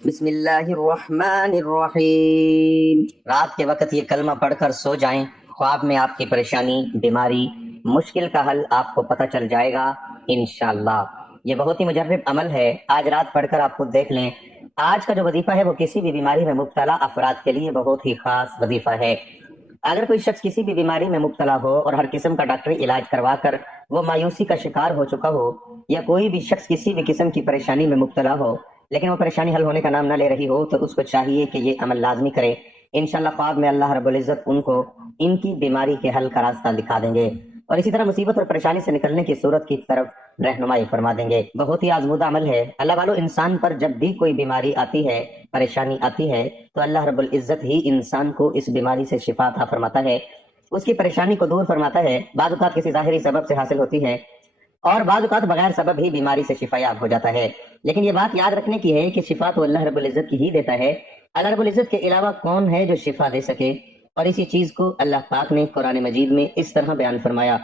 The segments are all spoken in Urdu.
بسم اللہ الرحمن الرحیم۔ رات کے وقت یہ کلمہ پڑھ کر سو جائیں، خواب میں آپ کی پریشانی، بیماری، مشکل کا حل آپ کو پتہ چل جائے گا انشاءاللہ۔ یہ بہت ہی مجرب عمل ہے، آج رات پڑھ کر آپ خود دیکھ لیں۔ آج کا جو وظیفہ ہے وہ کسی بھی بیماری میں مبتلا افراد کے لیے بہت ہی خاص وظیفہ ہے۔ اگر کوئی شخص کسی بھی بیماری میں مبتلا ہو اور ہر قسم کا ڈاکٹری علاج کروا کر وہ مایوسی کا شکار ہو چکا ہو، یا کوئی بھی شخص کسی بھی قسم کی پریشانی میں مبتلا ہو لیکن وہ پریشانی حل ہونے کا نام نہ لے رہی ہو، تو اس کو چاہیے کہ یہ عمل لازمی کرے۔ انشاءاللہ خواب میں اللہ رب العزت ان کو ان کی بیماری کے حل کا راستہ دکھا دیں گے، اور اسی طرح مصیبت اور پریشانی سے نکلنے کی صورت کی طرف رہنمائی فرما دیں گے۔ بہت ہی آزمودہ عمل ہے اللہ والو۔ انسان پر جب بھی کوئی بیماری آتی ہے، پریشانی آتی ہے، تو اللہ رب العزت ہی انسان کو اس بیماری سے شفا عطا فرماتا ہے، اس کی پریشانی کو دور فرماتا ہے۔ بعض اوقات کسی ظاہری سبب سے حاصل ہوتی ہے اور بعض اوقات بغیر سبب ہی بیماری سے شفا یاب ہو جاتا ہے، لیکن یہ بات یاد رکھنے کی ہے کہ شفا تو اللہ رب العزت کی ہی دیتا ہے۔ اللہ رب العزت کے علاوہ کون ہے جو شفا دے سکے؟ اور اسی چیز کو اللہ پاک نے قرآن مجید میں اس طرح بیان فرمایا،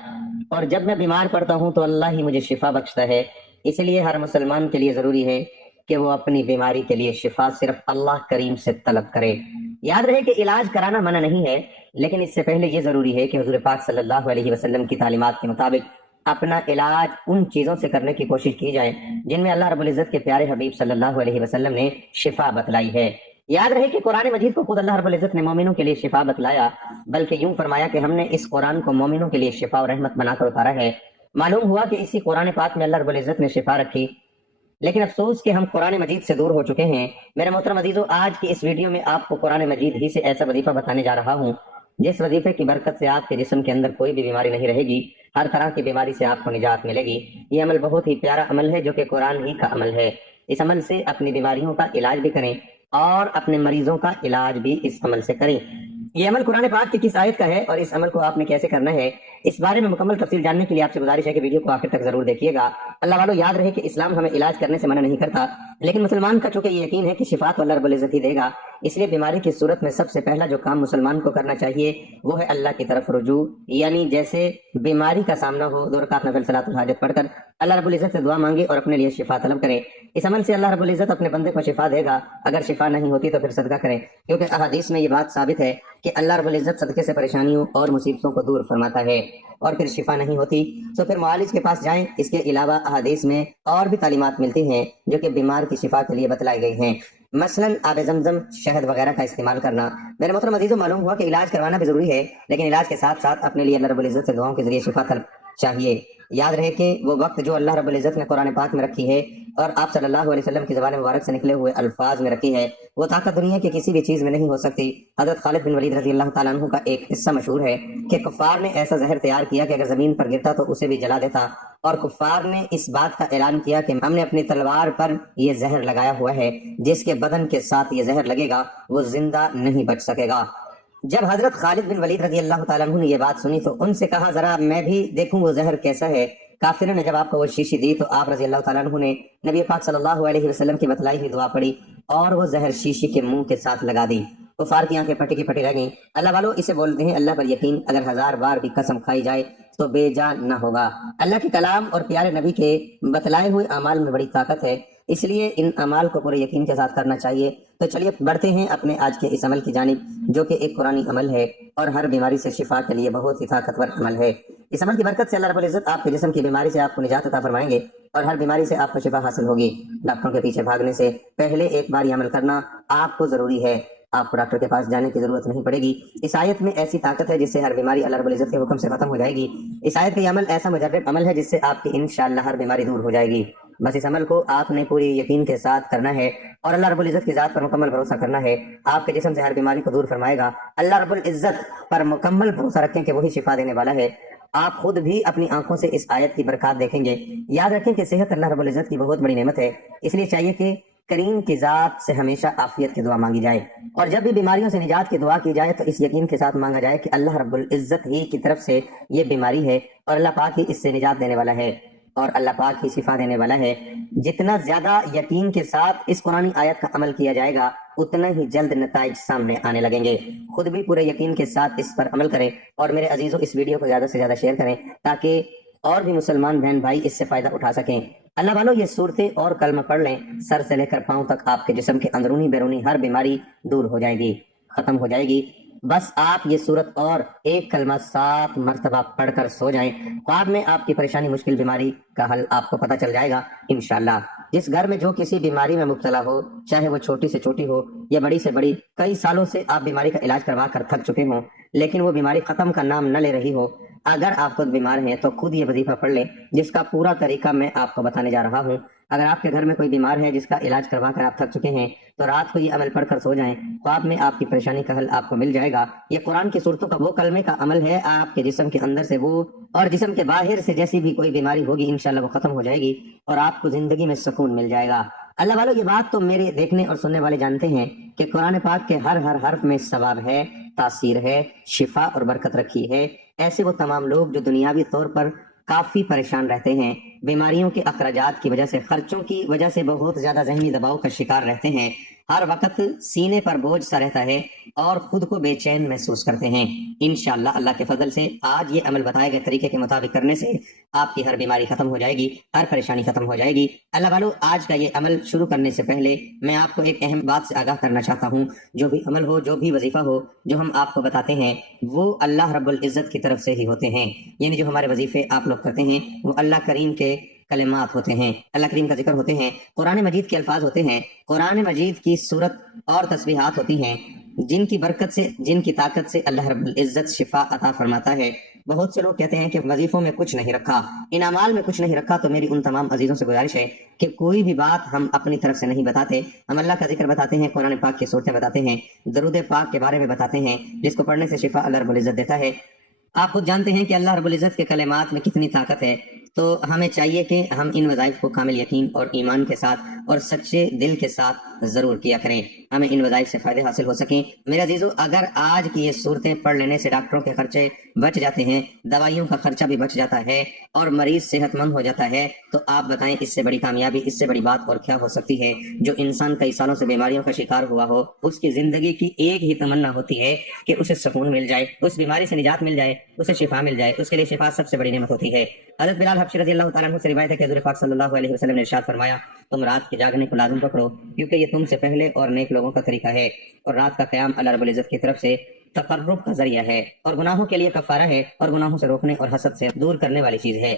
اور جب میں بیمار پڑتا ہوں تو اللہ ہی مجھے شفا بخشتا ہے۔ اس لیے ہر مسلمان کے لیے ضروری ہے کہ وہ اپنی بیماری کے لیے شفا صرف اللہ کریم سے طلب کرے۔ یاد رہے کہ علاج کرانا منع نہیں ہے، لیکن اس سے پہلے یہ ضروری ہے کہ حضور پاک صلی اللہ علیہ وسلم کی تعلیمات کے مطابق اپنا علاج ان چیزوں سے کرنے کی کوشش کی جائے جن میں اللہ رب العزت کے پیارے حبیب صلی اللہ علیہ وسلم نے شفا بتلائی ہے۔ یاد رہے کہ قرآن مجید کو خود اللہ رب العزت نے مومنوں کے لیے شفا بتلایا، بلکہ یوں فرمایا کہ ہم نے اس قرآن کو مومنوں کے لیے شفا اور رحمت بنا کر اتارا ہے۔ معلوم ہوا کہ اسی قرآن پاک میں اللہ رب العزت نے شفا رکھی، لیکن افسوس کہ ہم قرآن مجید سے دور ہو چکے ہیں۔ میرے محترم عزیزو، آج کی اس ویڈیو میں آپ کو قرآن مجید ہی سے ایسا وظیفہ بتانے جا رہا ہوں جس وظیفے کی برکت سے آپ کے جسم کے اندر کوئی بھی بیماری نہیں رہے گی، ہر طرح کی بیماری سے آپ کو نجات ملے گی۔ یہ عمل بہت ہی پیارا عمل ہے جو کہ قرآن ہی کا عمل ہے۔ اس عمل سے اپنی بیماریوں کا علاج بھی کریں اور اپنے مریضوں کا علاج بھی اس عمل سے کریں۔ یہ عمل قرآن پاک کی کس آیت کا ہے اور اس عمل کو آپ نے کیسے کرنا ہے، اس بارے میں مکمل تفصیل جاننے کے لیے آپ سے گزارش ہے کہ ویڈیو کو آخر تک ضرور دیکھیے گا۔ اللہ والو، یاد رہے کہ اسلام ہمیں علاج کرنے سے منع نہیں کرتا، لیکن مسلمان کا چونکہ یہ یقین ہے کہ شفا تو اللہ رب العزت ہی دے گا، اس لیے بیماری کی صورت میں سب سے پہلا جو کام مسلمان کو کرنا چاہیے وہ ہے اللہ کی طرف رجوع، یعنی جیسے بیماری کا سامنا ہو 2 رکعت نفل صلاۃ الحاجت پڑھ کر اللہ رب العزت سے دعا مانگے اور اپنے لیے شفا طلب کرے۔ اس عمل سے اللہ رب العزت اپنے بندے کو شفا دے گا۔ اگر شفا نہیں ہوتی تو پھر صدقہ کریں، کیونکہ احادیث میں یہ بات ثابت ہے کہ اللہ رب العزت صدقے سے پریشانیوں اور مصیبتوں کو دور فرماتا ہے، اور پھر شفا نہیں ہوتی تو پھر معالج کے پاس جائیں۔ اس کے علاوہ احادیث میں اور بھی تعلیمات ملتی ہیں جو کہ بیمار کی شفا کے لیے بتلائی گئی ہیں، مثلاً آب زمزم، شہد وغیرہ کا استعمال کرنا۔ میرے محترم عزیزو، معلوم ہوا کہ علاج کروانا بھی ضروری ہے، لیکن علاج کے ساتھ ساتھ اپنے لیے اللہ رب العزت سے دعاؤں کے ذریعے شفا طلب چاہیے۔ یاد رہے کہ وہ وقت جو اللہ رب العزت نے قرآن پاک میں رکھی ہے اور آپ صلی اللہ علیہ وسلم کی زبان مبارک سے نکلے ہوئے الفاظ میں رکھی ہے، وہ طاقت دنیا کی کسی بھی چیز میں نہیں ہو سکتی۔ حضرت خالد بن ولید رضی اللہ تعالیٰ عنہ کا ایک قصہ مشہور ہے کہ کفار نے ایسا زہر تیار کیا کہ اگر زمین پر گرتا تو اسے بھی جلا دیتا، اور کفار نے اس بات کا اعلان کیا کہ ہم نے اپنی تلوار پر یہ زہر لگایا ہوا ہے، جس کے بدن کے ساتھ یہ زہر لگے گا وہ زندہ نہیں بچ سکے گا۔ جب حضرت خالد بن ولید رضی اللہ تعالیٰ عنہ نے یہ بات سنی تو ان سے کہا ذرا میں بھی دیکھوں وہ زہر کیسا ہے۔ کافروں نے جب آپ کو وہ شیشی دی تو آپ رضی اللہ تعالیٰ عنہ نے نبی پاک صلی اللہ علیہ وسلم کی بتلائی ہوئی دعا پڑھی اور وہ زہر شیشی کے منہ کے ساتھ لگا دی۔ کفار کی آنکھیں پھٹی کی پھٹی رہ گئیں۔ اللہ والو، اسے بولتے ہیں اللہ پر یقین، اگر 1000 بار بھی قسم کھائی جائے تو بے جان نہ ہوگا۔ اللہ کے کلام اور پیارے نبی کے بتلائے ہوئے اعمال میں بڑی طاقت ہے، اس لیے ان اعمال کو پورے یقین کے ساتھ کرنا چاہیے۔ تو چلیے بڑھتے ہیں اپنے آج کے اس عمل کی جانب جو کہ ایک قرآنی عمل ہے اور ہر بیماری سے شفا کے لیے بہت ہی طاقتور عمل ہے۔ اس عمل کی برکت سے اللہ رب العزت آپ کے جسم کی بیماری سے آپ کو نجات عطا فرمائیں گے اور ہر بیماری سے آپ کو شفا حاصل ہوگی۔ ڈاکٹروں کے پیچھے بھاگنے سے پہلے ایک بار یہ عمل کرنا آپ کو ضروری ہے، آپ کو ڈاکٹر کے پاس جانے کی ضرورت نہیں پڑے گی۔ اس آیت میں ایسی طاقت ہے جس سے ہر بیماری اللہ رب العزت کے حکم سے ختم ہو جائے گی۔ اس آیت کا یہ عمل ایسا مجرب عمل ہے جس سے آپ کی انشاءاللہ ہر بیماری دور ہو جائے گی۔ بس اس عمل کو آپ نے پوری یقین کے ساتھ کرنا ہے اور اللہ رب العزت کی ذات پر مکمل بھروسہ کرنا ہے۔ آپ کے جسم سے ہر بیماری کو دور فرمائے گا۔ اللہ رب العزت پر مکمل بھروسہ رکھیں کہ وہی شفا دینے والا ہے۔ آپ خود بھی اپنی آنکھوں سے اس آیت کی برکات دیکھیں گے۔ یاد رکھیں کہ صحت اللہ رب العزت کی بہت بڑی نعمت ہے، اس لیے چاہیے کہ کریم کی ذات سے ہمیشہ عافیت کی دعا مانگی جائے، اور جب بھی بیماریوں سے نجات کی دعا کی جائے تو اس یقین کے ساتھ مانگا جائے کہ اللہ رب العزت ہی کی طرف سے یہ بیماری ہے اور اللہ پاک ہی اس سے نجات دینے والا ہے اور اللہ پاک ہی شفا دینے والا ہے۔ جتنا زیادہ یقین کے ساتھ اس قرآنی آیت کا عمل کیا جائے گا اتنا ہی جلد نتائج سامنے آنے لگیں گے۔ خود بھی پورے یقین کے ساتھ اس پر عمل کریں اور میرے عزیزوں اس ویڈیو کو زیادہ سے زیادہ شیئر کریں تاکہ اور بھی مسلمان بہن بھائی اس سے فائدہ اٹھا سکیں۔ اللہ والوں یہ صورتیں اور کلمہ پڑھ لیں، سر سے لے کر پاؤں تک آپ کے جسم کے اندرونی بیرونی ہر بیماری دور ہو جائے گی، ختم ہو جائے گی۔ بس آپ یہ صورت اور ایک کلمہ 7 مرتبہ پڑھ کر سو جائیں، خواب میں آپ کی پریشانی مشکل بیماری کا حل آپ کو پتہ چل جائے گا انشاءاللہ۔ جس گھر میں جو کسی بیماری میں مبتلا ہو، چاہے وہ چھوٹی سے چھوٹی ہو یا بڑی سے بڑی، کئی سالوں سے آپ بیماری کا علاج کروا کر تھک چکے ہوں لیکن وہ بیماری ختم کا نام نہ لے رہی ہو، اگر آپ خود بیمار ہیں تو خود یہ وظیفہ پڑھ لیں جس کا پورا طریقہ میں آپ کو بتانے جا رہا ہوں۔ اگر آپ کے گھر میں کوئی بیمار ہے جس کا علاج کروا کر آپ تھک چکے ہیں تو رات کو یہ عمل پڑھ کر سو جائیں، خواب میں آپ کی پریشانی کا حل آپ کو مل جائے گا۔ یہ قرآن کی صورتوں کا وہ کلمے کا عمل ہے، آپ کے جسم کے اندر سے وہ اور جسم کے باہر سے جیسی بھی کوئی بیماری ہوگی انشاءاللہ وہ ختم ہو جائے گی اور آپ کو زندگی میں سکون مل جائے گا۔ اللہ والوں یہ بات تو میرے دیکھنے اور سننے والے جانتے ہیں کہ قرآن پاک کے ہر حرف میں ثواب ہے، تاثیر ہے، شفا اور برکت رکھی ہے۔ ایسے وہ تمام لوگ جو دنیاوی طور پر کافی پریشان رہتے ہیں، بیماریوں کے اخراجات کی وجہ سے، خرچوں کی وجہ سے بہت زیادہ ذہنی دباؤ کا شکار رہتے ہیں، ہر وقت سینے پر بوجھ سا رہتا ہے اور خود کو بے چین محسوس کرتے ہیں، انشاءاللہ اللہ کے فضل سے آج یہ عمل بتائے گئے طریقے کے مطابق کرنے سے آپ کی ہر بیماری ختم ہو جائے گی، ہر پریشانی ختم ہو جائے گی۔ اللہ والو، آج کا یہ عمل شروع کرنے سے پہلے میں آپ کو ایک اہم بات سے آگاہ کرنا چاہتا ہوں۔ جو بھی عمل ہو، جو بھی وظیفہ ہو جو ہم آپ کو بتاتے ہیں وہ اللہ رب العزت کی طرف سے ہی ہوتے ہیں، یعنی جو ہمارے وظیفے آپ لوگ کرتے ہیں وہ اللہ کریم کے کلمات ہوتے ہیں، اللہ کریم کا ذکر ہوتے ہیں، قرآن مجید کے الفاظ ہوتے ہیں، قرآن مجید کی صورت اور تسبیحات ہوتی ہیں جن کی برکت سے، جن کی طاقت سے اللہ رب العزت شفا عطا فرماتا ہے۔ بہت سے لوگ کہتے ہیں کہ وظیفوں میں کچھ نہیں رکھا، ان اعمال میں کچھ نہیں رکھا، تو میری ان تمام عزیزوں سے گزارش ہے کہ کوئی بھی بات ہم اپنی طرف سے نہیں بتاتے، ہم اللہ کا ذکر بتاتے ہیں، قرآن پاک کی صورتیں بتاتے ہیں، درود پاک کے بارے میں بتاتے ہیں جس کو پڑھنے سے شفا اللہ رب العزت دیتا ہے۔ آپ خود جانتے ہیں کہ اللہ رب العزت کے کلمات میں کتنی طاقت ہے، تو ہمیں چاہیے کہ ہم ان وظائف کو کامل یقین اور ایمان کے ساتھ اور سچے دل کے ساتھ ضرور کیا کریں، ہمیں ان وظائف سے فائدے حاصل ہو سکیں۔ میرے عزیزو، اگر آج کی یہ صورتیں پڑھ لینے سے ڈاکٹروں کے خرچے بچ جاتے ہیں، دوائیوں کا خرچہ بھی بچ جاتا ہے اور مریض صحت مند ہو جاتا ہے، تو آپ بتائیں اس سے بڑی کامیابی، اس سے بڑی بات اور کیا ہو سکتی ہے؟ جو انسان کئی سالوں سے بیماریوں کا شکار ہوا ہو، اس کی زندگی کی ایک ہی تمنا ہوتی ہے کہ اسے سکون مل جائے، اس بیماری سے نجات مل جائے، اسے شفا مل جائے، اس کے لیے شفا سب سے بڑی نعمت ہوتی ہے۔ حضرت بلال حبشی رضی اللہ تعالیٰ عنہ سے روایت ہے کہ حضور پاک صلی اللہ علیہ وسلم نے ارشاد فرمایا، تم رات کے جاگنے کو لازم پکڑو کیونکہ یہ تم سے پہلے اور نیک لوگوں کا طریقہ ہے، اور رات کا قیام اللہ رب العزت کی طرف سے تقرب کا ذریعہ ہے اور گناہوں کے لیے کفارہ ہے اور گناہوں سے روکنے اور حسد سے دور کرنے والی چیز ہے۔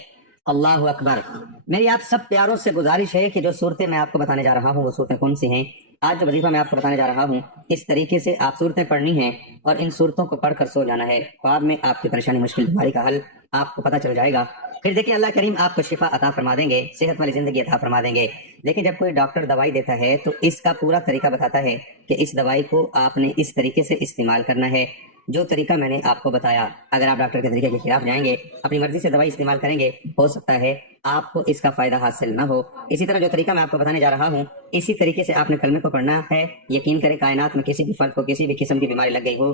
اللہ اکبر۔ میری آپ سب پیاروں سے گزارش ہے کہ جو صورتیں میں آپ کو بتانے جا رہا ہوں وہ صورتیں کون سی ہیں؟ آج جو وظیفہ میں آپ کو بتانے جا رہا ہوں اس طریقے سے آپ صورتیں پڑھنی ہیں اور ان صورتوں کو پڑھ کر سو جانا ہے، خواب میں آپ کی پریشانی مشکل بیماری کا حل آپ کو پتہ چل جائے گا۔ پھر دیکھیں اللہ کریم آپ کو شفا عطا فرما دیں گے، صحت والی زندگی عطا فرما دیں گے۔ لیکن جب کوئی ڈاکٹر دوائی دیتا ہے تو اس کا پورا طریقہ بتاتا ہے کہ اس دوائی کو آپ نے اس طریقے سے استعمال کرنا ہے جو طریقہ میں نے آپ کو بتایا۔ اگر آپ ڈاکٹر کے طریقے کے خلاف جائیں گے، اپنی مرضی سے دوائی استعمال کریں گے، ہو سکتا ہے آپ کو اس کا فائدہ حاصل نہ ہو۔ اسی طرح جو طریقہ میں آپ کو بتانے جا رہا ہوں اسی طریقے سے آپ نے کلمے کو پڑھنا ہے۔ یقین کریں کائنات میں کسی بھی فرد کو کسی بھی قسم کی بیماری لگ گئی ہو،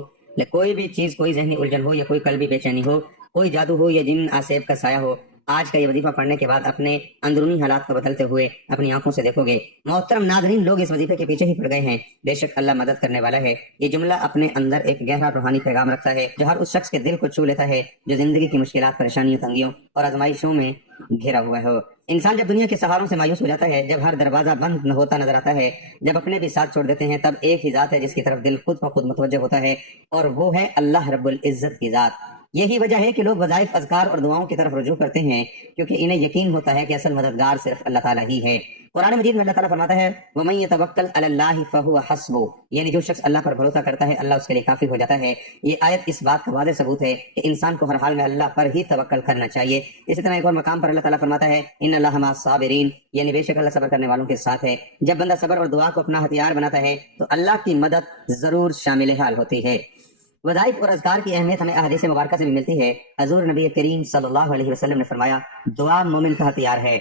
کوئی بھی چیز، کوئی ذہنی الجھن ہو یا کوئی قلبی بے چینی ہو، کوئی جادو ہو یا جن آسیب کا سایہ ہو، آج کا یہ وظیفہ پڑھنے کے بعد اپنے اندرونی حالات کو بدلتے ہوئے اپنی آنکھوں سے دیکھو گے۔ محترم ناظرین، لوگ اس وظیفے کے پیچھے ہی پڑ گئے ہیں، بے شک اللہ مدد کرنے والا ہے۔ یہ جملہ اپنے اندر ایک گہرا روحانی پیغام رکھتا ہے جو ہر اس شخص کے دل کو چھو لیتا ہے جو زندگی کی مشکلات، پریشانیوں، تنگیوں اور آزمائشوں میں گھرا ہوا ہو۔ انسان جب دنیا کے سہاروں سے مایوس ہو جاتا ہے، جب ہر دروازہ بند ہوتا نظر آتا ہے، جب اپنے بھی ساتھ چھوڑ دیتے ہیں، تب ایک ہی ذات ہے جس کی طرف دل خود بخود متوجہ ہوتا ہے اور وہ ہے اللہ رب العزت کی ذات۔ یہی وجہ ہے کہ لوگ وظائف، اذکار اور دعاؤں کی طرف رجوع کرتے ہیں کیونکہ انہیں یقین ہوتا ہے کہ اصل مددگار صرف اللہ تعالیٰ ہی ہے۔ قرآن مجید میں اللہ تعالیٰ فرماتا ہے وَمَن يَتَوَكَّلْ عَلَى اللَّهِ فَهُوَ حَسْبُهُ، یعنی جو شخص اللہ پر بھروسہ کرتا ہے اللہ اس کے لیے کافی ہو جاتا ہے۔ یہ آیت اس بات کا واضح ثبوت ہے کہ انسان کو ہر حال میں اللہ پر ہی توکل کرنا چاہیے۔ اسی طرح ایک اور مقام پر اللہ تعالیٰ فرماتا ہے ان اللہ مع الصابرین، یعنی بے شک اللہ صبر کرنے والوں کے ساتھ ہے۔ جب بندہ صبر اور دعا کو اپنا ہتھیار بناتا ہے تو اللہ کی مدد ضرور شامل حال ہوتی ہے۔ وظائف اور اذکار کی اہمیت ہمیں احادیث مبارکہ سے بھی ملتی ہے۔ حضور نبی کریم صلی اللہ علیہ وسلم نے فرمایا دعا مومن کا ہتھیار ہے۔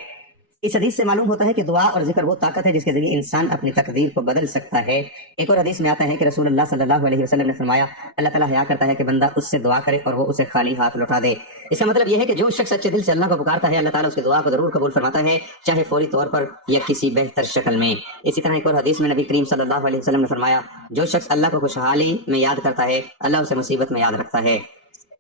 اس حدیث سے معلوم ہوتا ہے کہ دعا اور ذکر وہ طاقت ہے جس کے ذریعے انسان اپنی تقدیر کو بدل سکتا ہے۔ ایک اور حدیث میں آتا ہے کہ رسول اللہ صلی اللہ علیہ وسلم نے فرمایا اللہ تعالیٰ حیا کرتا ہے کہ بندہ اس سے دعا کرے اور وہ اسے خالی ہاتھ لوٹا دے۔ اس کا مطلب یہ ہے کہ جو شخص سچے دل سے اللہ کو پکارتا ہے اللہ تعالیٰ اس کی دعا کو ضرور قبول فرماتا ہے، چاہے فوری طور پر یا کسی بہتر شکل میں۔ اسی طرح ایک اور حدیث میں نبی کریم صلی اللہ علیہ وسلم نے فرمایا جو شخص اللہ کو خوشحالی میں یاد کرتا ہے اللہ اسے مصیبت میں یاد رکھتا ہے۔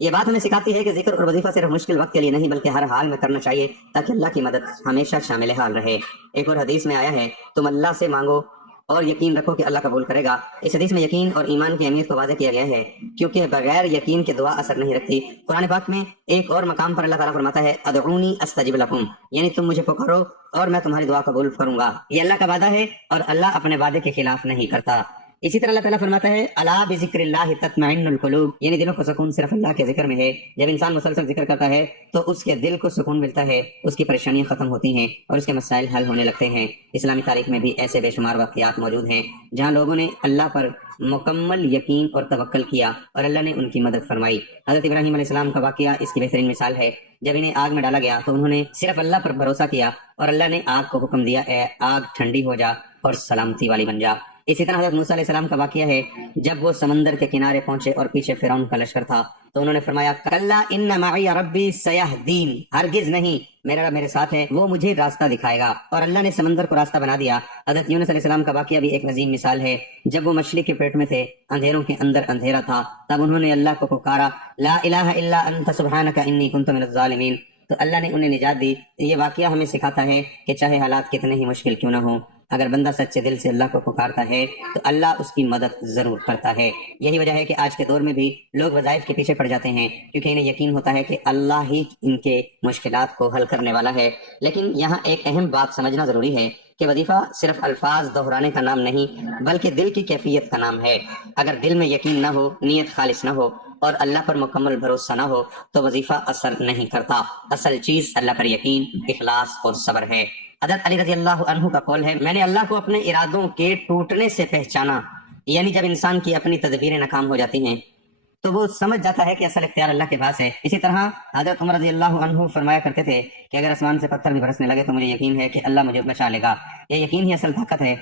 یہ بات ہمیں سکھاتی ہے کہ ذکر اور وظیفہ صرف مشکل وقت کے لیے نہیں بلکہ ہر حال میں کرنا چاہیے تاکہ اللہ کی مدد ہمیشہ شامل حال رہے۔ ایک اور حدیث میں آیا ہے تم اللہ سے مانگو اور یقین رکھو کہ اللہ قبول کرے گا۔ اس حدیث میں یقین اور ایمان کی اہمیت کو واضح کیا گیا ہے کیونکہ بغیر یقین کے دعا اثر نہیں رکھتی۔ قرآن پاک میں ایک اور مقام پر اللہ تعالیٰ فرماتا ہے ادعونی استجب لکم، یعنی تم مجھے پکارو اور میں تمہاری دعا قبول کروں گا۔ یہ اللہ کا وعدہ ہے اور اللہ اپنے وعدے کے خلاف نہیں کرتا۔ اسی طرح اللہ تعالیٰ فرماتا ہے الا بذکر اللہ تطمئن القلوب، یعنی دلوں کو سکون صرف اللہ کے ذکر میں ہے۔ جب انسان مسلسل ذکر کرتا ہے تو اس کے دل کو سکون ملتا ہے، اس کی پریشانیاں ختم ہوتی ہیں اور اس کے مسائل حل ہونے لگتے ہیں۔ اسلامی تاریخ میں بھی ایسے بے شمار واقعات موجود ہیں جہاں لوگوں نے اللہ پر مکمل یقین اور توکل کیا اور اللہ نے ان کی مدد فرمائی۔ حضرت ابراہیم علیہ السلام کا واقعہ اس کی بہترین مثال ہے۔ جب انہیں آگ میں ڈالا گیا تو انہوں نے صرف اللہ پر بھروسہ کیا اور اللہ نے آگ کو حکم دیا اے آگ ٹھنڈی ہو جا اور سلامتی والی بن جا۔ اسی طرح حضرت موسیٰ علیہ السلام کا واقعہ ہے، جب وہ سمندر کے کنارے پہنچے اور پیچھے فرعون کا لشکر تھا تو انہوں نے فرمایا کلا ان معی ربی سیہدین، ہرگز نہیں، میرا رب میرے ساتھ ہے، وہ مجھے راستہ دکھائے گا، اور اللہ نے سمندر کو راستہ بنا دیا۔ حضرت یونس علیہ السلام کا واقعہ بھی ایک عظیم مثال ہے۔ جب وہ مچھلی کے پیٹ میں تھے، اندھیروں کے اندر اندھیرا تھا، تب انہوں نے اللہ کو پکارا لا الہ الا انت سبحانک انی کنت من الظالمین، تو اللہ نے انہیں نجات دی۔ یہ واقعہ ہمیں سکھاتا ہے کہ چاہے حالات کتنے ہی مشکل کیوں نہ ہوں، اگر بندہ سچے دل سے اللہ کو پکارتا ہے تو اللہ اس کی مدد ضرور کرتا ہے۔ یہی وجہ ہے کہ آج کے دور میں بھی لوگ وظائف کے پیچھے پڑ جاتے ہیں کیونکہ انہیں یقین ہوتا ہے کہ اللہ ہی ان کے مشکلات کو حل کرنے والا ہے۔ لیکن یہاں ایک اہم بات سمجھنا ضروری ہے کہ وظیفہ صرف الفاظ دہرانے کا نام نہیں بلکہ دل کی کیفیت کا نام ہے۔ اگر دل میں یقین نہ ہو، نیت خالص نہ ہو اور اللہ پر مکمل بھروسہ نہ ہو تو وظیفہ اثر نہیں کرتا۔ اصل چیز اللہ پر یقین، اخلاص اور صبر ہے۔ حضرت علی رضی اللہ عنہ کا قول ہے میں نے اللہ کو اپنے ارادوں کے ٹوٹنے سے پہچانا، یعنی جب انسان کی اپنی تدبیریں ناکام ہو جاتی ہیں تو وہ سمجھ جاتا ہے کہ اصل اختیار اللہ کے پاس ہے۔ اسی طرح حضرت عمر رضی اللہ عنہ فرمایا کرتے تھے کہ اگر آسمان سے پتھر بھی برسنے لگے تو مجھے یقین ہے کہ اللہ مجھے بچا لے گا۔ یہ یقین ہی اصل طاقت ہے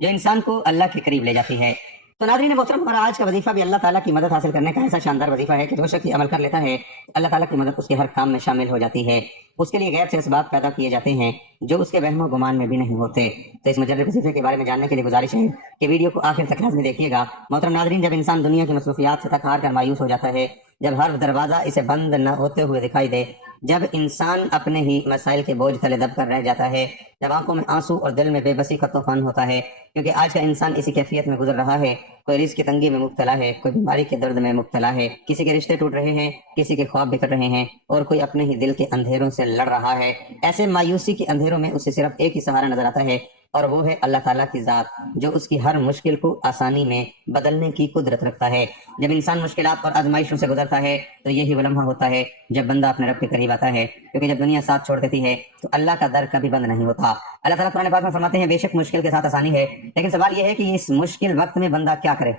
جو انسان کو اللہ کے قریب لے جاتی ہے۔ تو ناظرین محترم، ہمارا آج کا وظیفہ بھی اللہ تعالیٰ کی مدد حاصل کرنے کا ایسا شاندار وظیفہ ہے کہ جو شخص عمل کر لیتا ہے اللہ تعالیٰ کی مدد اس کے ہر کام میں شامل ہو جاتی ہے۔ اس کے لیے غیب سے اسباب پیدا کیے جاتے ہیں جو اس کے وہم و گمان میں بھی نہیں ہوتے۔ تو اس مجرب وظیفے کے بارے میں جاننے کے لیے گزارش ہے کہ ویڈیو کو آخر تک لازمی دیکھیے گا۔ محترم ناظرین، جب انسان دنیا کی مصروفیات سے تھک ہار کر مایوس ہو جاتا ہے، جب ہر دروازہ اسے بند نہ ہوتے ہوئے دکھائی دے، جب انسان اپنے ہی مسائل کے بوجھ تلے دب کر رہ جاتا ہے، جب آنکھوں میں آنسو اور دل میں بے بسی کا طوفان ہوتا ہے، کیونکہ آج کا انسان اسی کیفیت میں گزر رہا ہے، کوئی رزق کی تنگی میں مبتلا ہے، کوئی بیماری کے درد میں مبتلا ہے، کسی کے رشتے ٹوٹ رہے ہیں، کسی کے خواب بکھر رہے ہیں اور کوئی اپنے ہی دل کے اندھیروں سے لڑ رہا ہے۔ ایسے مایوسی کے اندھیروں میں اسے صرف ایک ہی سہارا نظر آتا ہے اور وہ ہے اللہ تعالیٰ کی ذات جو اس کی ہر مشکل کو آسانی میں بدلنے کی قدرت رکھتا ہے۔ جب انسان مشکلات اور آزمائشوں سے گزرتا ہے تو یہی وہ لمحہ ہوتا ہے جب بندہ اپنے رب کے قریب آتا ہے، کیونکہ جب دنیا ساتھ چھوڑ دیتی ہے تو اللہ کا در کبھی بند نہیں ہوتا۔ اللہ تعالیٰ قرآن پاک میں فرماتے ہیں بے شک مشکل کے ساتھ آسانی ہے، لیکن سوال یہ ہے کہ اس مشکل وقت میں بندہ کیا کرے،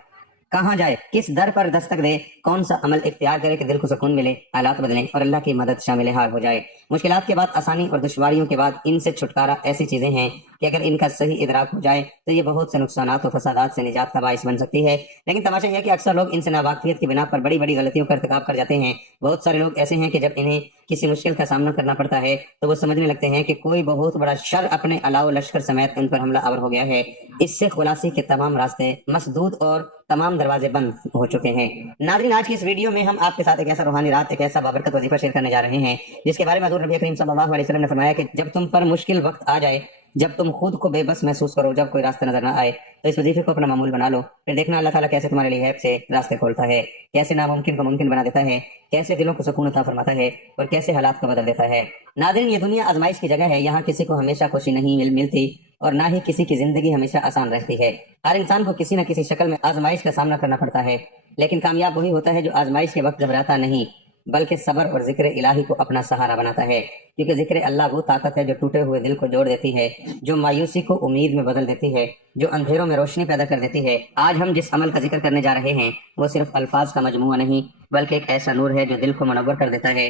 کہاں جائے، کس در پر دستک دے، کون سا عمل اختیار کرے کہ دل کو سکون ملے، حالات بدلیں اور اللہ کی مدد شامل حال ہو جائے۔ مشکلات کے بعد آسانی اور دشواریوں کے بعد ان سے چھٹکارا ایسی چیزیں ہیں کہ اگر ان کا صحیح ادراک ہو جائے تو یہ بہت سے نقصانات و فسادات سے نجات کا باعث بن سکتی ہے۔ لیکن تماشا یہ ہے کہ اکثر لوگ ان سے ناواقفیت کی بنا پر بڑی بڑی غلطیوں کا ارتکاب کر جاتے ہیں۔ بہت سارے لوگ ایسے ہیں کہ جب انہیں کسی مشکل کا سامنا کرنا پڑتا ہے تو وہ سمجھنے لگتے ہیں کہ کوئی بہت بڑا شر اپنے علاؤ لشکر سمیت ان پر حملہ آور ہو گیا ہے۔ اس سے خلاصی کے تمام راستے مسدود اور تمام دروازے بند ہو چکے ہیں۔ ناظرین، آج کی اس ویڈیو میں ہم آپ کے ساتھ ایک ایسا روحانی رات، ایک ایسا بابرکت وظیفہ شیئر کرنے جا رہے ہیں جس کے بارے میں حضور نبی کریم صلی اللہ علیہ وسلم نے فرمایا کہ جب تم پر مشکل وقت آ جائے، جب تم خود کو بے بس محسوس کرو، جب کوئی راستہ نظر نہ آئے تو اس وظیفے کو اپنا معمول بنا لو، پھر دیکھنا اللہ تعالیٰ کیسے تمہارے لیے غیب سے راستے کھولتا ہے، کیسے ناممکن کو ممکن بنا دیتا ہے، کیسے دلوں کو سکون عطا فرماتا ہے اور کیسے حالات کو بدل دیتا ہے۔ ناظرین، یہ دنیا آزمائش کی جگہ ہے، یہاں کسی کو ہمیشہ خوشی نہیں ملتی اور نہ ہی کسی کی زندگی ہمیشہ آسان رہتی ہے۔ ہر انسان کو کسی نہ کسی شکل میں آزمائش کا سامنا کرنا پڑتا ہے، لیکن کامیاب وہی ہوتا ہے جو آزمائش کے وقت گھبراتا نہیں بلکہ صبر اور ذکر الہی کو اپنا سہارا بناتا ہے، کیونکہ ذکر اللہ وہ طاقت ہے جو ٹوٹے ہوئے دل کو جوڑ دیتی ہے، جو مایوسی کو امید میں بدل دیتی ہے، جو اندھیروں میں روشنی پیدا کر دیتی ہے۔ آج ہم جس عمل کا ذکر کرنے جا رہے ہیں وہ صرف الفاظ کا مجموعہ نہیں بلکہ ایک ایسا نور ہے جو دل کو منور کر دیتا ہے۔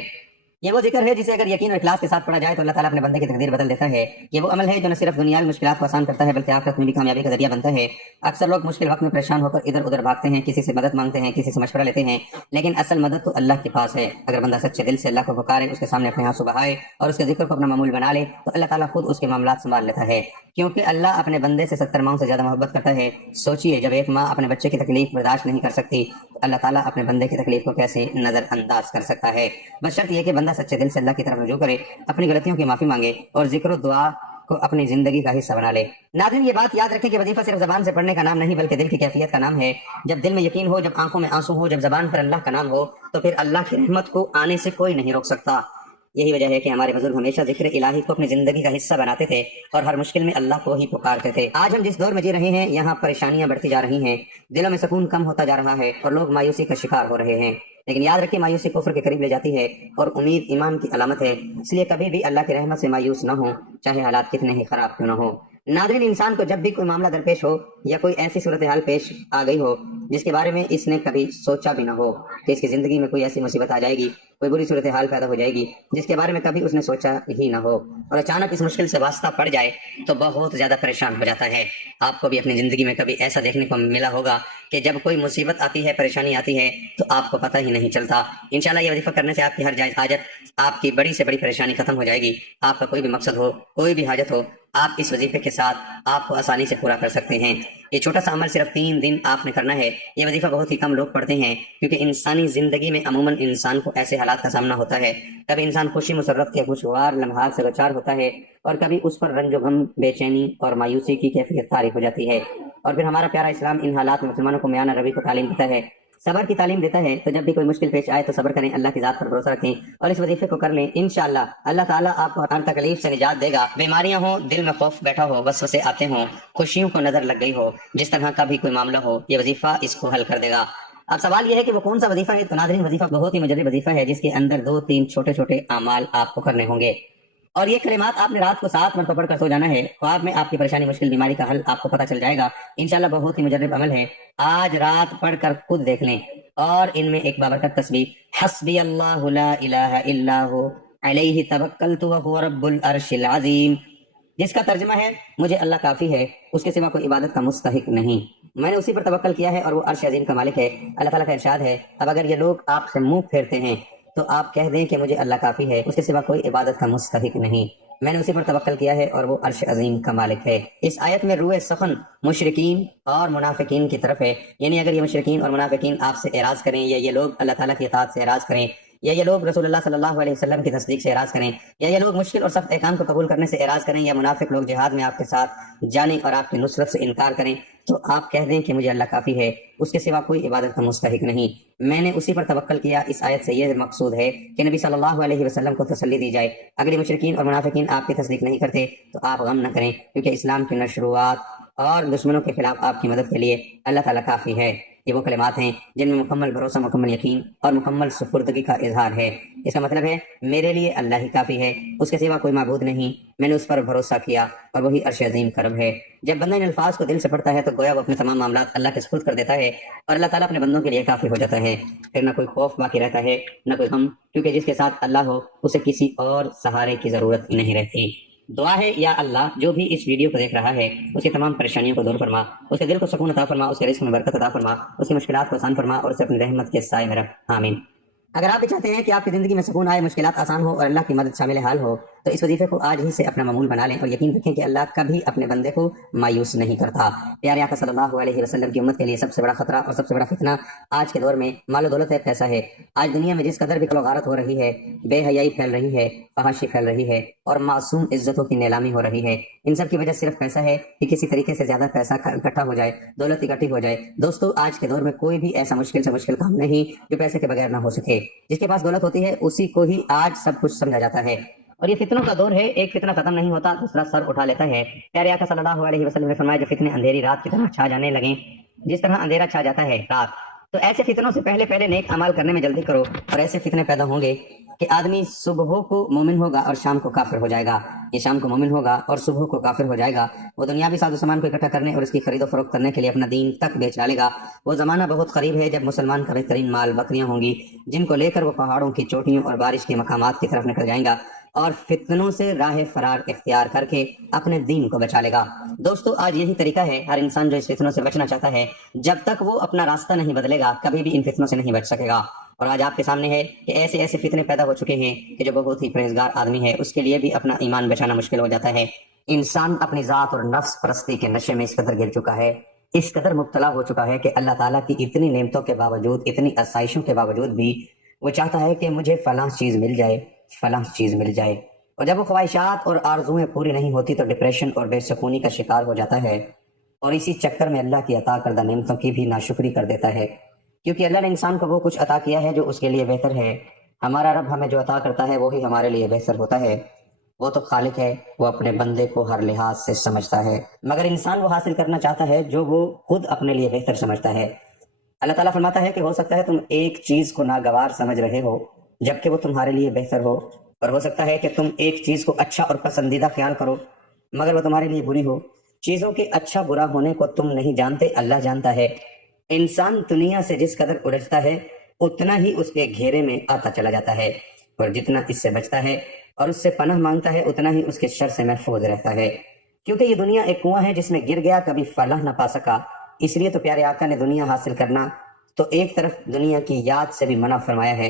یہ وہ ذکر ہے جسے اگر یقین اور اخلاص کے ساتھ پڑھا جائے تو اللہ تعالیٰ اپنے بندے کی تقدیر بدل دیتا ہے۔ یہ وہ عمل ہے جو نہ صرف دنیا میں مشکلات کو آسان کرتا ہے بلکہ آخرت میں بھی کامیابی کا ذریعہ بنتا ہے۔ اکثر لوگ مشکل وقت میں پریشان ہو کر ادھر ادھر بھاگتے ہیں، کسی سے مدد مانگتے ہیں، کسی سے مشورہ لیتے ہیں، لیکن اصل مدد تو اللہ کے پاس ہے۔ اگر بندہ سچے دل سے اللہ کو پکارے، اس کے سامنے اپنے آنسو بہائے اور اس کے ذکر کو اپنا معمول بنا لے تو اللہ تعالیٰ خود اس کے معاملات سنبھال لیتا ہے، کیونکہ اللہ اپنے بندے سے 70 ماؤں سے زیادہ محبت کرتا ہے۔ سوچئے، جب ایک ماں اپنے بچے کی تکلیف برداشت نہیں کر سکتی تو اللہ تعالیٰ اپنے بندے کی تکلیف کو کیسے نظر انداز کر سکتا ہے؟ بس شرط یہ کہ بندہ سچے دل سے اللہ کی طرف رجوع کرے، اپنی غلطیوں کی معافی مانگے اور ذکر و دعا کو اپنی زندگی کا حصہ بنا لے۔ ناظرین، یہ بات یاد رکھیں کہ وظیفہ صرف زبان سے پڑھنے کا نام نہیں بلکہ دل کی کیفیت کا نام ہے۔ جب دل میں یقین ہو، جب آنکھوں میں آنسو ہو، جب زبان پر اللہ کا نام ہو، تو پھر اللہ کی رحمت کو آنے سے کوئی نہیں روک سکتا۔ یہی وجہ ہے کہ ہمارے بزرگ ہمیشہ ذکر الہی کو اپنی زندگی کا حصہ بناتے تھے اور ہر مشکل میں اللہ کو ہی پکارتے تھے۔ آج ہم جس دور میں جی رہے ہیں، یہاں پریشانیاں بڑھتی جا رہی ہیں، دلوں میں سکون کم ہوتا جا رہا ہے اور لوگ مایوسی کا شکار ہو رہے ہیں۔ لیکن یاد رکھیں، مایوسی کفر کے قریب لے جاتی ہے اور امید ایمان کی علامت ہے۔ اس لیے کبھی بھی اللہ کی رحمت سے مایوس نہ ہو، چاہے حالات کتنے ہی خراب کیوں نہ ہو۔ ناظرین، انسان کو جب بھی کوئی معاملہ درپیش ہو یا کوئی ایسی صورتحال پیش آ گئی ہو جس کے بارے میں اس نے کبھی سوچا بھی نہ ہو کہ اس کی زندگی میں کوئی ایسی مصیبت آ جائے گی، کوئی بری صورتحال پیدا ہو جائے گی جس کے بارے میں کبھی اس نے سوچا ہی نہ ہو، اور اچانک اس مشکل سے واسطہ پڑ جائے تو بہت زیادہ پریشان ہو جاتا ہے۔ آپ کو بھی اپنی زندگی میں کبھی ایسا دیکھنے کو ملا ہوگا کہ جب کوئی مصیبت آتی ہے، پریشانی آتی ہے تو آپ کو پتہ ہی نہیں چلتا۔ انشاءاللہ یہ وظیفہ کرنے سے آپ کی ہر جائز حاجت، آپ کی بڑی سے بڑی پریشانی ختم ہو جائے گی۔ آپ کا کوئی بھی مقصد ہو، کوئی بھی حاجت ہو، آپ اس وظیفے کے ساتھ آپ کو آسانی سے پورا کر سکتے ہیں۔ یہ چھوٹا سا عمل صرف 3 دن آپ نے کرنا ہے۔ یہ وظیفہ بہت ہی کم لوگ پڑھتے ہیں کیونکہ انسانی زندگی میں عموماً انسان کو ایسے حالات کا سامنا ہوتا ہے، کبھی انسان خوشی مسرت کے خوشگوار لمحات سے دوچار ہوتا ہے اور کبھی اس پر رنج و غم، بے چینی اور مایوسی کی کیفیت طاری ہو جاتی ہے، اور پھر ہمارا پیارا اسلام ان حالات میں مسلمانوں کو میانہ روی کو تعلیم دیتا ہے، صبر کی تعلیم دیتا ہے۔ تو جب بھی کوئی مشکل پیش آئے تو صبر کریں، اللہ کی ذات پر بھروسہ رکھیں اور اس وظیفے کو کر لیں۔ انشاءاللہ اللہ تعالیٰ آپ کو ہر تکلیف سے نجات دے گا۔ بیماریاں ہوں، دل میں خوف بیٹھا ہو، وسوسے آتے ہوں، خوشیوں کو نظر لگ گئی ہو، جس طرح کا بھی کوئی معاملہ ہو، یہ وظیفہ اس کو حل کر دے گا۔ اب سوال یہ ہے کہ وہ کون سا وظیفہ ہے؟ تو ناظرین، وظیفہ بہت ہی مجرب وظیفہ ہے جس کے اندر 2-3 چھوٹے چھوٹے اعمال آپ کو کرنے ہوں گے، اور یہ کلمات آپ نے رات کو 7 مرتبہ پڑھ کر سو جانا ہے۔ خواب میں آپ کی پریشانی، مشکل، بیماری کا حل آپ کو پتہ چل جائے گا۔ انشاءاللہ بہت ہی مجرب عمل ہے، آج رات پڑھ کر خود دیکھ لیں۔ اور ان میں ایک بابرکت تسبیح حسبی اللہ لا الہ الا ہو علیہ توکلت وہو رب العرش العظیم، جس کا ترجمہ ہے مجھے اللہ کافی ہے، اس کے سوا کوئی عبادت کا مستحق نہیں، میں نے اسی پر توکل کیا ہے اور وہ عرش عظیم کا مالک ہے۔ اللہ تعالیٰ کا ارشاد ہے، اب اگر یہ لوگ آپ سے منہ پھیرتے ہیں تو آپ کہہ دیں کہ مجھے اللہ کافی ہے، اس کے سوا کوئی عبادت کا مستحق نہیں، میں نے اسی پر توکل کیا ہے اور وہ عرش عظیم کا مالک ہے۔ اس آیت میں روئے سخن مشرکین اور منافقین کی طرف ہے، یعنی اگر یہ مشرکین اور منافقین آپ سے اعراض کریں، یا یہ لوگ اللہ تعالیٰ کی اطاعت سے اعراض کریں، یا یہ لوگ رسول اللہ صلی اللہ علیہ وسلم کی تصدیق سے اعراض کریں، یا یہ لوگ مشکل اور سخت احکام کو قبول کرنے سے اعراض کریں، یا منافق لوگ جہاد میں آپ کے ساتھ جانے اور آپ کی نصرت سے انکار کریں، تو آپ کہہ دیں کہ مجھے اللہ کافی ہے، اس کے سوا کوئی عبادت کا مستحق نہیں، میں نے اسی پر توکل کیا۔ اس آیت سے یہ مقصود ہے کہ نبی صلی اللہ علیہ وسلم کو تسلی دی جائے۔ اگر یہ مشرکین اور منافقین آپ کی تصدیق نہیں کرتے تو آپ غم نہ کریں، کیونکہ اسلام کی نشروات اور دشمنوں کے خلاف آپ کی مدد کے لیے اللہ تعالیٰ کافی ہے۔ یہ وہ کلمات ہیں جن میں مکمل بھروسہ، مکمل یقین اور مکمل سپردگی کا اظہار ہے۔ اس کا مطلب ہے میرے لیے اللہ ہی کافی ہے، اس کے سوا کوئی معبود نہیں، میں نے اس پر بھروسہ کیا اور وہی عرش عظیم کا رب ہے۔ جب بندہ ان الفاظ کو دل سے پڑھتا ہے تو گویا وہ اپنے تمام معاملات اللہ کے سپرد کر دیتا ہے اور اللہ تعالیٰ اپنے بندوں کے لیے کافی ہو جاتا ہے۔ پھر نہ کوئی خوف باقی رہتا ہے، نہ کوئی غم، کیونکہ جس کے ساتھ اللہ ہو اسے کسی اور سہارے کی ضرورت نہیں رہتی۔ دعا ہے، یا اللہ جو بھی اس ویڈیو کو دیکھ رہا ہے اس کی تمام پریشانیوں کو دور فرما، اس کے دل کو سکون عطا فرما، اس کے رزق میں برکت عطا فرما، اس کی مشکلات کو آسان فرما اور اسے اپنی رحمت کے سائے میں رکھ، آمین۔ اگر آپ بھی چاہتے ہیں کہ آپ کی زندگی میں سکون آئے، مشکلات آسان ہو اور اللہ کی مدد شامل حال ہو، تو اس وظیفے کو آج ہی سے اپنا معمول بنا لیں اور یقین رکھیں کہ اللہ کبھی اپنے بندے کو مایوس نہیں کرتا۔ پیارے آقا صلی اللہ علیہ وسلم کی امت کے لیے سب سے بڑا خطرہ اور سب سے بڑا فتنہ آج کے دور میں مال و دولت ہے، پیسہ ہے۔ آج دنیا میں جس قدر بھی غارت ہو رہی ہے، بے حیائی پھیل رہی ہے، فحاشی پھیل رہی ہے اور معصوم عزتوں کی نیلامی ہو رہی ہے، ان سب کی وجہ صرف پیسہ ہے کہ کسی طریقے سے زیادہ پیسہ اکٹھا ہو جائے، دولت اکٹھی ہو جائے۔ دوستو، آج کے دور میں کوئی بھی ایسا مشکل سے مشکل کام نہیں جو پیسے کے بغیر نہ ہو سکے۔ جس کے پاس دولت ہوتی ہے اسی کو ہی آج سب کچھ سمجھا جاتا ہے، اور یہ فتنوں کا دور ہے، ایک فتنہ ختم نہیں ہوتا دوسرا سر اٹھا لیتا ہے۔ پیارے آقا صلی اللہ علیہ وسلم نے فرمایا، جو فتنے اندھیری رات کی طرح چھا جانے لگیں، جس طرح اندھیرا چھا جاتا ہے رات، تو ایسے فتنوں سے پہلے نیک اعمال کرنے میں جلدی کرو، اور ایسے فتنے پیدا ہوں گے کہ آدمی صبح کو مومن ہوگا اور شام کو کافر ہو جائے گا، یہ شام کو مومن ہوگا اور صبح کو کافر ہو جائے گا۔ وہ دنیاوی ساز و سامان کو اکٹھا کرنے اور اس کی خرید و فروخت کرنے کے لیے اپنا دین تک بیچ ڈالے گا۔ وہ زمانہ بہت قریب ہے جب مسلمان کا بہترین مال بکریاں ہوں گی، جن کو لے کر وہ پہاڑوں کی چوٹیوں اور بارش کے مقامات کی طرف نکل جائیں گا اور فتنوں سے راہ فرار اختیار کر کے اپنے دین کو بچا لے گا۔ دوستو، آج یہی طریقہ ہے، ہر انسان جو اس فتنوں سے بچنا چاہتا ہے، جب تک وہ اپنا راستہ نہیں بدلے گا کبھی بھی ان فتنوں سے نہیں بچ سکے گا۔ اور آج آپ کے سامنے ہے کہ ایسے فتنے پیدا ہو چکے ہیں کہ جو بہت ہی پرہیزگار آدمی ہے اس کے لیے بھی اپنا ایمان بچانا مشکل ہو جاتا ہے۔ انسان اپنی ذات اور نفس پرستی کے نشے میں اس قدر گر چکا ہے اس قدر مبتلا ہو چکا ہے کہ اللہ تعالیٰ کی اتنی نعمتوں کے باوجود، اتنی آسائشوں کے باوجود بھی وہ چاہتا ہے کہ مجھے فلاں چیز مل جائے، فلاں چیز مل جائے، اور جب وہ خواہشات اور آرزویں پوری نہیں ہوتی تو ڈپریشن اور بے سکونی کا شکار ہو جاتا ہے، اور اسی چکر میں اللہ کی عطا کردہ نعمتوں کی بھی ناشکری کر دیتا ہے، کیونکہ اللہ نے انسان کو وہ کچھ عطا کیا ہے جو اس کے لیے بہتر ہے۔ ہمارا رب ہمیں جو عطا کرتا ہے وہی ہمارے لیے بہتر ہوتا ہے۔ وہ تو خالق ہے، وہ اپنے بندے کو ہر لحاظ سے سمجھتا ہے، مگر انسان وہ حاصل کرنا چاہتا ہے جو وہ خود اپنے لیے بہتر سمجھتا ہے۔ اللہ تعالیٰ فرماتا ہے کہ ہو سکتا ہے تم ایک چیز کو ناگوار سمجھ رہے ہو جبکہ وہ تمہارے لیے بہتر ہو، اور ہو سکتا ہے کہ تم ایک چیز کو اچھا اور پسندیدہ خیال کرو مگر وہ تمہارے لیے بری ہو۔ چیزوں کے اچھا برا ہونے کو تم نہیں جانتے، اللہ جانتا ہے۔ انسان دنیا سے جس قدر الجھتا ہے اتنا ہی اس کے گھیرے میں آتا چلا جاتا ہے، اور جتنا اس سے بچتا ہے اور اس سے پناہ مانگتا ہے اتنا ہی اس کے شر سے محفوظ رہتا ہے، کیونکہ یہ دنیا ایک کنواں ہے جس میں گر گیا کبھی فلاح نہ پا سکا۔ اس لیے تو پیارے آقا نے دنیا حاصل کرنا تو ایک طرف دنیا کی یاد سے بھی منع فرمایا ہے۔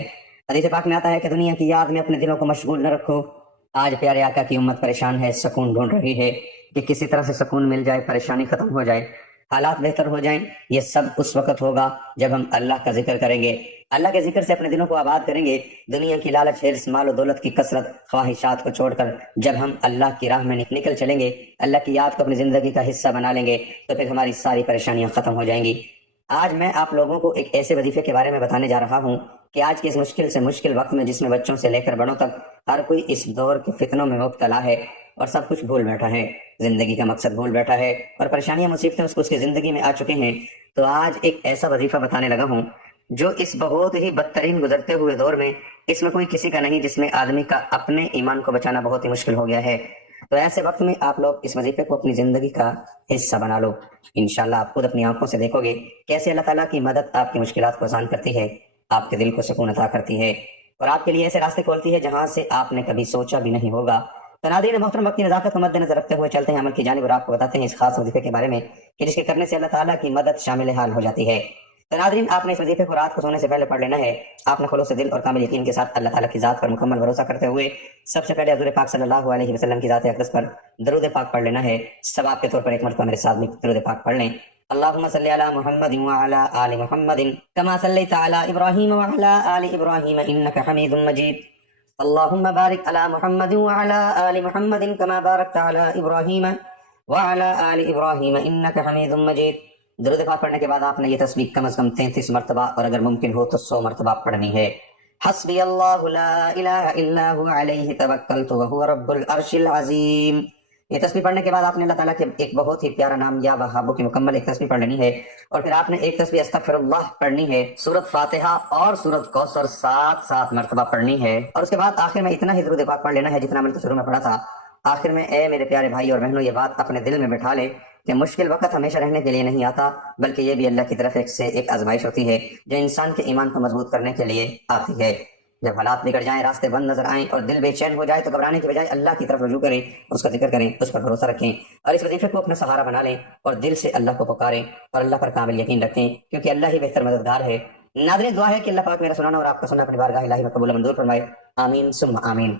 حدیث پاک میں آتا ہے کہ دنیا کی یاد میں اپنے دلوں کو مشغول نہ رکھو۔ آج پیارے آقا کی امت پریشان ہے، سکون ڈھونڈ رہی ہے کہ کسی طرح سے سکون مل جائے، پریشانی ختم ہو جائے، حالات بہتر ہو جائیں۔ یہ سب اس وقت ہوگا جب ہم اللہ کا ذکر کریں گے، اللہ کے ذکر سے اپنے دلوں کو آباد کریں گے۔ دنیا کی لالچ، حرص، مال و دولت کی کثرت، خواہشات کو چھوڑ کر جب ہم اللہ کی راہ میں نکل چلیں گے، اللہ کی یاد کو اپنی زندگی کا حصہ بنا لیں گے، تو پھر ہماری ساری پریشانیاں ختم ہو جائیں گی۔ آج میں آپ لوگوں کو ایک ایسے وظیفے کے بارے میں بتانے جا رہا ہوں کہ آج کے اس مشکل سے مشکل وقت میں جس میں بچوں سے لے کر بڑوں تک ہر کوئی اس دور کے فتنوں میں مبتلا ہے اور سب کچھ بھول بیٹھا ہے، زندگی کا مقصد بھول بیٹھا ہے، اور پریشانیاں مصیبتیں اس کی زندگی میں آ چکے ہیں، تو آج ایک ایسا وظیفہ بتانے لگا ہوں جو اس بہت ہی بدترین گزرتے ہوئے دور میں اس میں کوئی کسی کا نہیں، جس میں آدمی کا اپنے ایمان کو بچانا بہت ہی مشکل ہو گیا ہے۔ تو ایسے وقت میں آپ لوگ اس وظیفے کو اپنی زندگی کا حصہ بنا لو۔ انشاءاللہ آپ خود اپنی آنکھوں سے دیکھو گے کیسے اللہ تعالیٰ کی مدد آپ کی مشکلات کو آسان کرتی ہے، آپ کے دل کو سکون عطا کرتی ہے، اور آپ کے لیے ایسے راستے کھولتی ہے جہاں سے آپ نے کبھی سوچا بھی نہیں ہوگا۔ تو ناظرین محترم، وقت کی نزاکت کو مد نظر رکھتے ہوئے چلتے ہیں عمل کی جانب، اور آپ کو بتاتے ہیں اس خاص وظیفے کے بارے میں کہ جس کے کرنے سے اللہ تعالیٰ کی مدد شامل حال ہو جاتی ہے۔ تو ناظرین، آپ نے اس وظیفے کو رات کو سونے سے پہلے پڑھ لینا ہے۔ آپ نے خلوص دل اور کامل یقین کے ساتھ اللہ تعالیٰ کی ذات پر مکمل بھروسہ کرتے ہوئے سب سے پہلے حضور پاک صلی اللہ علیہ وسلم کی ذات اقدس پر درود پاک پڑھ لینا ہے۔ ثواب کے طور پر ایک مرتبہ میرے ساتھ درود پاک پڑھ لیں۔ اللہم صلی علی محمد وعلی آل محمد کما صلیت علی ابراہیم وعلی آل ابراہیم انک حمید مجید۔ اللہم بارک علی محمد وعلی آل محمد کما بارکت علی ابراہیم وعلی آل ابراہیم انک حمید مجید۔ درود پاک پڑھنے کے بعد آپ نے یہ تسبیح کم از کم 33 مرتبہ اور اگر ممکن ہو تو 100 مرتبہ پڑھنی ہے۔ حسبی اللہ لا الہ الا هو علیہ توکلت وہو رب العرش العظیم۔ یہ تسبیح پڑھنے کے بعد آپ نے اللہ تعالیٰ کے ایک بہت ہی پیارا نام یا وہابو کی مکمل ایک تسبیح پڑھ لینی ہے، اور پھر آپ نے ایک تسبیح استغفر اللہ پڑھنی ہے، سورۃ فاتحہ اور سورۃ کوثر 7 مرتبہ پڑھنی ہے، اور اس کے بعد آخر میں اتنا ہی درود پاک پڑھ لینا ہے جتنا میں نے شروع میں پڑھا تھا۔ آخر میں اے میرے پیارے بھائی اور بہنوں، یہ بات اپنے دل میں بٹھا لے کہ مشکل وقت ہمیشہ رہنے کے لیے نہیں آتا، بلکہ یہ بھی اللہ کی طرف ایک آزمائش ہوتی ہے جو انسان کے ایمان کو مضبوط کرنے کے لیے آتی ہے۔ جب حالات بگڑ جائیں، راستے بند نظر آئیں اور دل بے چین ہو جائے تو گھبرانے کی بجائے اللہ کی طرف رجوع کریں، اس کا ذکر کریں، اس پر بھروسہ رکھیں، اور اس وظیفے کو اپنا سہارا بنا لیں اور دل سے اللہ کو پکاریں اور اللہ پر کامل یقین رکھیں، کیونکہ اللہ ہی بہتر مددگار ہے۔ ناظرین، دعا ہے کہ اللہ پاک میرا سنانا اور آپ کا سننا اپنی بارگاہ الہی میں قبول و منظور فرمائے۔ آمین ثم آمین۔